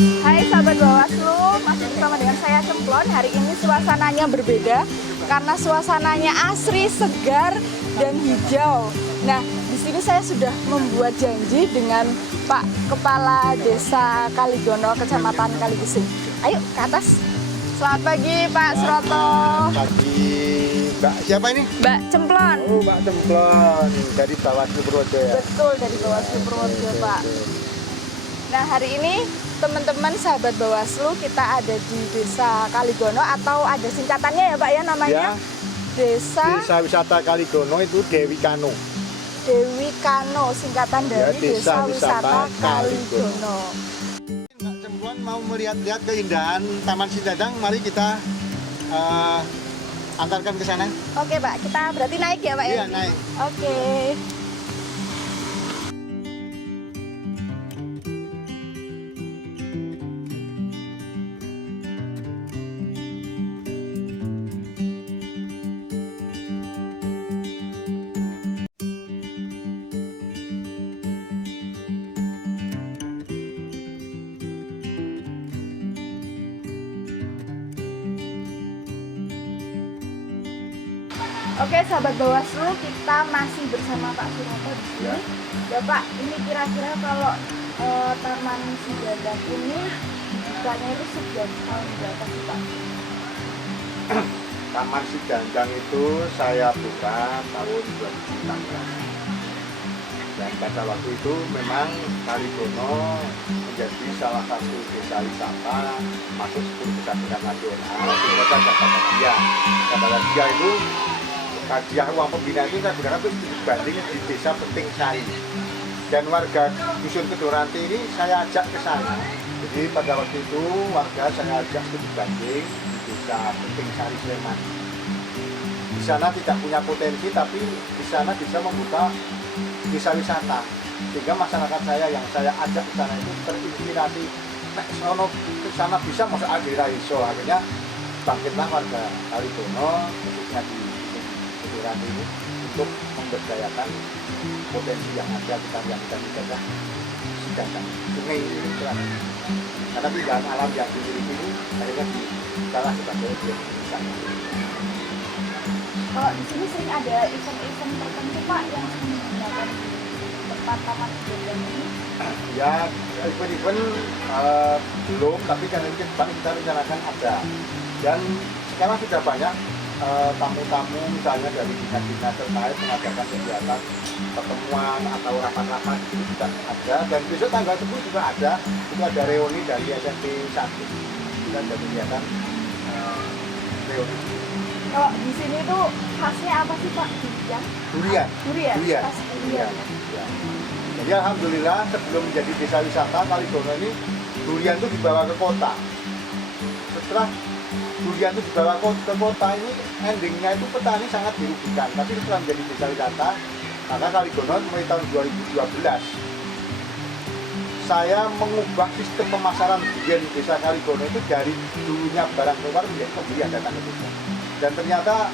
Hai sahabat Bawaslu, masih bersama dengan saya Cemplon. Hari ini suasananya berbeda karena suasananya asri, segar, dan hijau. Nah, di sini saya sudah membuat janji dengan Pak Kepala Desa Kaligono, Kecamatan Kaligesing. Ayo ke atas. Selamat pagi Pak Suroto. Pagi, Mbak. Siapa ini? Mbak Cemplon. Oh, Mbak Cemplon dari Bawaslu Purworejo ya. Betul, dari Bawaslu Purworejo, Pak. Nah, hari ini teman-teman sahabat Bawaslu kita ada di Desa Kaligono, atau ada singkatannya ya Pak ya namanya? Ya, Desa Wisata Kaligono itu Dewi Kano. Dewi Kano, singkatan dari Ya, Desa Wisata Kaligono. Mbak Cemplon mau melihat-lihat keindahan Taman Sidadang, mari kita antarkan ke sana. Oke Pak, kita berarti naik ya Pak ya? Iya, naik. Oke. Oke sahabat Bawaslu, kita masih bersama Pak Suroto di sini. Ya Pak, ini kira-kira kalau Taman Sidadang ini dibukanya itu sejak tahun berapa sih Pak? Taman Sidadang itu saya buka tahun 2016. Dan pada waktu itu memang Kaligono menjadi salah satu desa wisata masuk 10 besar tingkat nasional. Kita dapat hadiah. Dapat hadiah itu hadiah uang pembinaan itu saya gunakan untuk studi banding di Desa Penting Sari. Dan warga Dusun Kedoranti ini saya ajak ke sana. Jadi pada waktu itu warga saya ajak studi banding di Desa Penting Sari Sleman. Di sana tidak punya potensi, tapi di sana bisa membuka desa wisata, sehingga masyarakat saya yang saya ajak ke sana itu terinspirasi. Nek sono ke sana bisa masuk Agira iso, akhirnya bangkitlah warga Kaligono khususnya di Kedoranti ini untuk memberdayakan potensi yang ada kita menjaga Sidadang sungai ini terang. Karena keindahan alam yang dimiliki ini akhirnya dikalah sebagai wisata. Kalau di sini sering ada event-event tertentu Pak yang menggunakan tempat Taman Sidadang ini? Ya, event-event belum, tapi kan mungkin kita rencanakan ada. Dan sekarang sudah banyak tamu-tamu misalnya dari dinas-dinas terkait mengadakan kegiatan pertemuan atau rapat-rapat itu sudah ada. Dan besok tanggal 10 juga ada, itu ada reuni dari SMP 1. Kita ada kegiatan reuni. Kalau di sini tuh khasnya apa sih Pak? Durian? Durian. Durian? Durian. Khas durian. Ya. Jadi alhamdulillah sebelum menjadi desa wisata Kaligono ini durian itu dibawa ke kota. Setelah durian itu dibawa ke kota ini endingnya itu petani sangat dirugikan. Tapi setelah menjadi desa wisata maka Kaligono mulai tahun 2012 saya mengubah sistem pemasaran durian di desa Kaligono itu dari dulunya barang keluar menjadi pembeli yang datang ke desa. Dan ternyata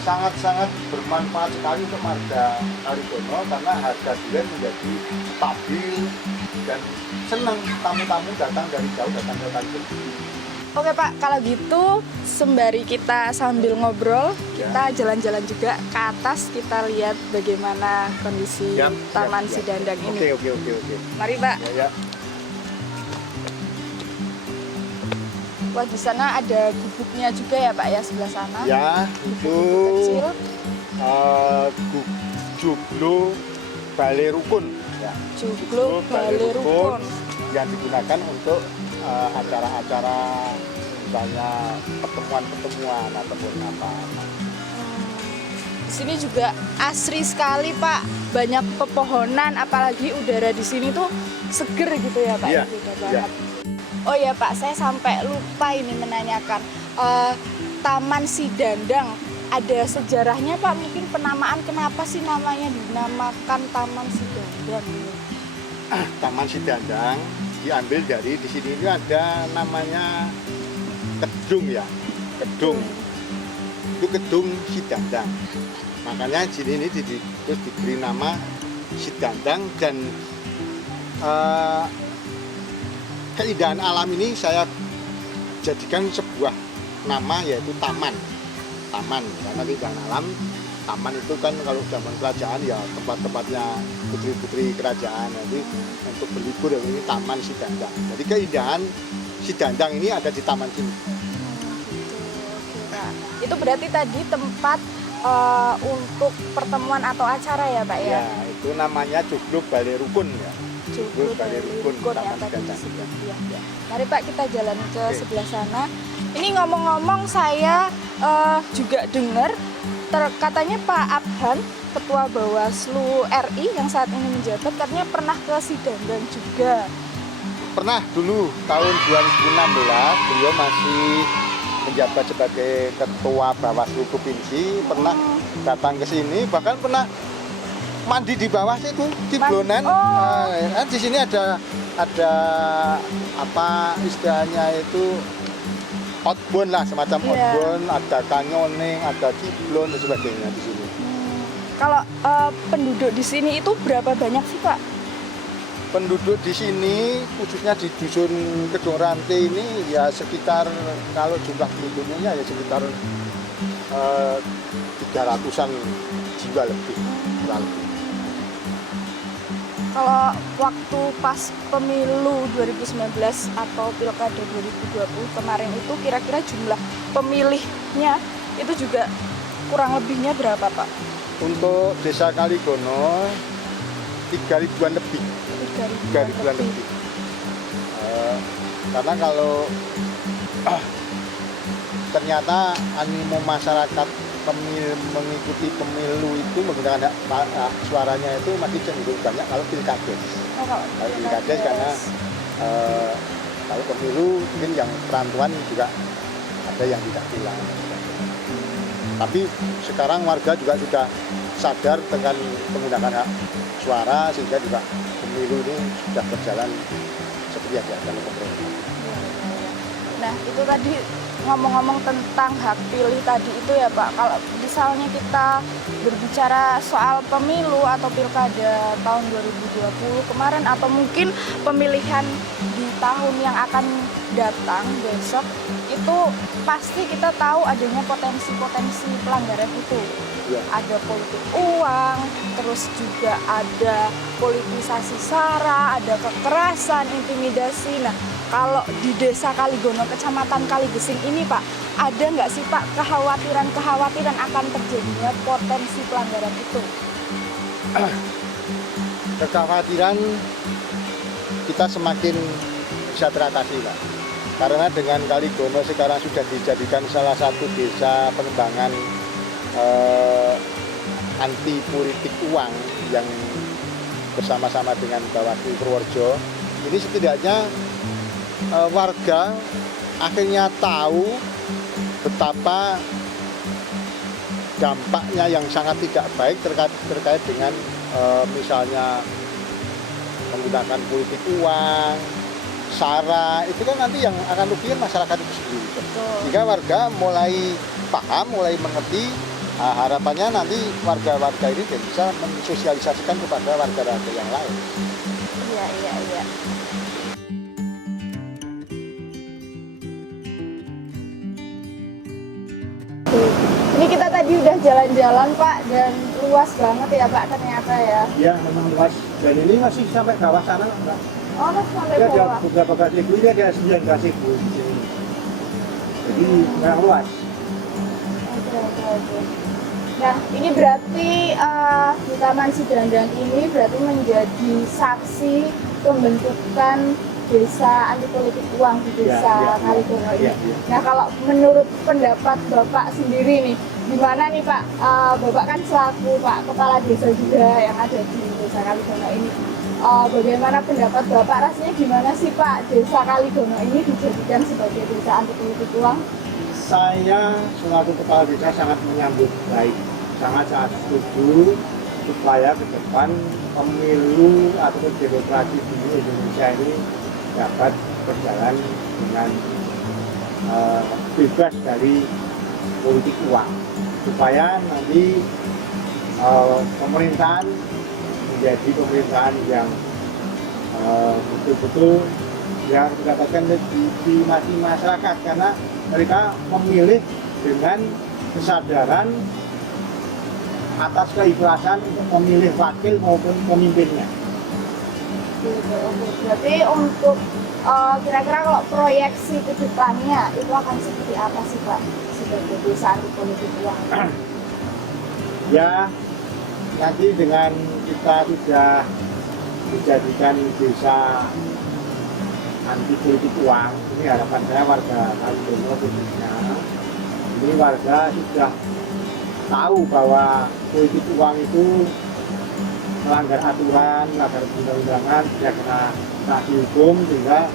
sangat-sangat bermanfaat sekali untuk warga Kaligono karena harga durian menjadi stabil dan senang tamu-tamu datang dari jauh datang ke Kaligono. Oke Pak, kalau gitu sembari kita sambil ngobrol, kita jalan-jalan juga ke atas, kita lihat bagaimana kondisi Taman Sidadang ini. Oke. Mari Pak. Ya. Wah, di sana ada gubuknya juga ya Pak ya, sebelah sana. Ya, itu Kecil. Joglo Balai Rukun. Ya. Joglo Balai Rukun. Yang digunakan untuk acara-acara misalnya pertemuan-pertemuan ataupun apa. Di sini juga asri sekali Pak, banyak pepohonan, apalagi udara di sini tuh seger gitu ya Pak. Iya, Beda iya. banget. Oh ya Pak, saya sampai lupa ini menanyakan Taman Sidadang ada sejarahnya Pak, mungkin penamaan kenapa sih namanya dinamakan Taman Sidadang? Taman Sidadang diambil dari di sini ini ada namanya kedung ya, kedung. Itu kedung Sidadang. Makanya di sini terus diberi nama Sidadang dan keindahan alam ini saya jadikan sebuah nama, yaitu taman. Taman, karena keindahan alam, taman itu kan kalau zaman kerajaan ya tempat-tempatnya putri-putri kerajaan. Jadi untuk berlibur ini Taman Sidandang. Jadi keindahan Sidandang ini ada di taman sini. Oke, Pak. Itu berarti tadi tempat untuk pertemuan atau acara ya, Pak ya? Ya, itu namanya Jugluk Balai Rukun ya. Jugluk Balai Rukun, yang Taman tadi Sidandang. disebut. Ya. Mari Pak kita jalan ke Oke. sebelah sana. Ini ngomong-ngomong saya juga dengar katanya Pak Abhan, Ketua Bawaslu RI yang saat ini menjabat, katanya pernah ke Sidandang juga. Pernah dulu tahun 2016 beliau masih menjabat sebagai Ketua Bawaslu Provinsi, pernah datang ke sini, bahkan pernah mandi di bawah situ di Blonan. Di sini ada apa istilahnya itu outbound lah, semacam outbound, ada kanyoning, ada kiblon dan sebagainya di sini. Kalau penduduk di sini itu berapa banyak sih Pak? Penduduk di sini khususnya di dusun Kedung Ranti ini ya sekitar, kalau jumlah penduduknya ya sekitar 300-an jiwa lebih. Kalau waktu pas pemilu 2019 atau pilkada 2020 kemarin itu kira-kira jumlah pemilihnya itu juga kurang lebihnya berapa Pak? Untuk Desa Kaligono 3.000-an lebih. 3.000-an lebih. Karena kalau ternyata animo masyarakat mengikuti pemilu itu menggunakan hak suaranya itu masih cenderung banyak kalau pilkades. Kalau pilkades karena kalau pemilu mungkin yang perantauan juga ada yang tidak pulang. Tapi sekarang warga juga sudah sadar dengan menggunakan hak suara, sehingga juga pemilu ini sudah berjalan seperti yang diajarkan pemerintah. Nah itu tadi ngomong-ngomong tentang hak pilih tadi itu ya Pak, kalau misalnya kita berbicara soal pemilu atau pilkada tahun 2020 kemarin atau mungkin pemilihan di tahun yang akan datang besok, itu pasti kita tahu adanya potensi-potensi pelanggaran itu. Ya. Ada politik uang, terus juga ada politisasi SARA, ada kekerasan, intimidasi. Nah, kalau di Desa Kaligono, Kecamatan Kaligesing ini Pak, ada nggak sih Pak kekhawatiran akan terjadinya potensi pelanggaran itu? Kekhawatiran kita semakin bisa teratasi Pak. Karena dengan Kaligono sekarang sudah dijadikan salah satu desa pengembangan anti politik uang yang bersama-sama dengan Bawaslu Purworejo. Ini setidaknya warga akhirnya tahu betapa dampaknya yang sangat tidak baik terkait dengan misalnya menggunakan politik uang, SARA, itu kan nanti yang akan rugi masyarakat itu sendiri. Jika warga mulai paham, mulai mengerti, harapannya nanti warga-warga ini bisa mensosialisasikan kepada warga-warga yang lain. Iya. Ini kita tadi udah jalan-jalan Pak, dan luas banget ya Pak ternyata ya. Ya, memang luas. Dan ini masih sampai bawah sana, Mbak. Oh, masih sampai Ini bawah. ada beberapa gazebo, ini ada 9 gazebo di sini. Jadi memang luas. Oke. Nah, ini berarti di Taman Sidandang ini berarti menjadi saksi pembentukan desa anti politik uang di Desa Kaligono ini. Ya. Nah, kalau menurut pendapat Bapak sendiri nih, gimana nih Pak? Bapak kan selaku Pak Kepala Desa juga yang ada di Desa Kaligono ini. Bagaimana pendapat Bapak, rasanya gimana sih Pak Desa Kaligono ini dijadikan sebagai desa anti politik uang? Saya selaku kepala desa sangat menyambut baik, sangat setuju supaya ke depan pemilu atau demokrasi di Indonesia ini dapat berjalan dengan bebas dari politik uang, supaya nanti pemerintahan menjadi pemerintahan yang betul-betul yang didapatkan di masyarakat, karena mereka memilih dengan kesadaran atas keikhlasan untuk memilih wakil maupun pemimpinnya. Berarti untuk kira-kira kalau proyeksi ke depannya itu akan seperti apa sih Pak sebagai desa anti politik uang? Ya, nanti dengan kita sudah dijadikan desa anti politik uang, ini harapan saya warga Kalidono khususnya, ini warga sudah tahu bahwa politik uang itu melanggar aturan, melanggar undang-undangan, tidak kena sanksi hukum, sehingga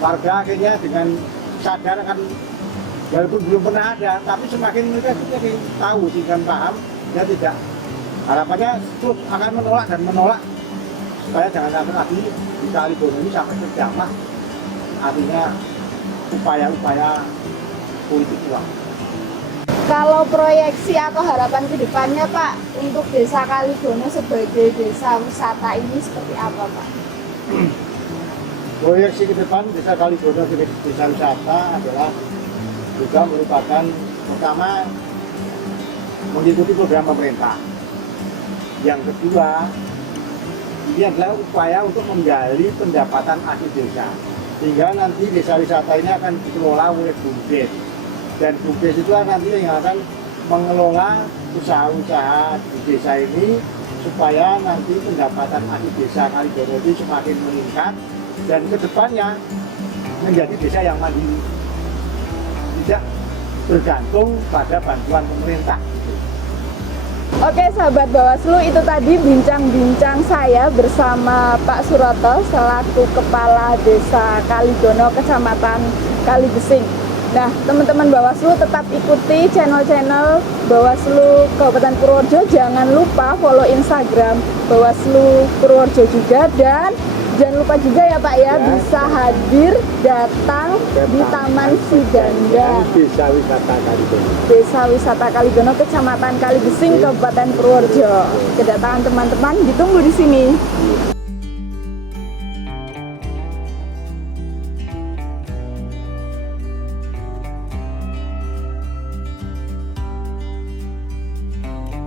warga akhirnya dengan sadar akan, walaupun belum pernah ada, tapi semakin mereka semakin tahu, sehingga paham, dia tidak, harapannya terus akan menolak supaya jangan sampai lagi di Kalidono ini sampai terjamah, artinya upaya-upaya politik uang. Kalau proyeksi atau harapan ke depannya Pak untuk desa Kalidono sebagai desa wisata ini seperti apa Pak? Proyeksi ke depan desa Kalidono sebagai desa wisata adalah juga merupakan pertama mengikuti program pemerintah. Yang kedua, ini adalah upaya untuk menggali pendapatan asli desa, sehingga nanti desa wisata ini akan dikelola oleh BUMDes, dan BUMDes itu nanti yang akan mengelola usaha-usaha di desa ini supaya nanti pendapatan asli desa Kalidono itu semakin meningkat dan kedepannya menjadi desa yang mandiri, tidak bergantung pada bantuan pemerintah. Oke sahabat Bawaslu, itu tadi bincang-bincang saya bersama Pak Suroto selaku Kepala Desa Kalidono Kecamatan Kaligesing. Nah teman-teman Bawaslu tetap ikuti channel-channel Bawaslu Kabupaten Purworejo. Jangan lupa follow Instagram Bawaslu Purworejo juga, dan jangan lupa juga ya Pak ya, bisa hadir datang di Taman Sidanda Desa Wisata Kalidono. Desa Wisata Kalidono Kecamatan Kaligesing Kabupaten Purworejo. Kedatangan teman-teman ditunggu di sini.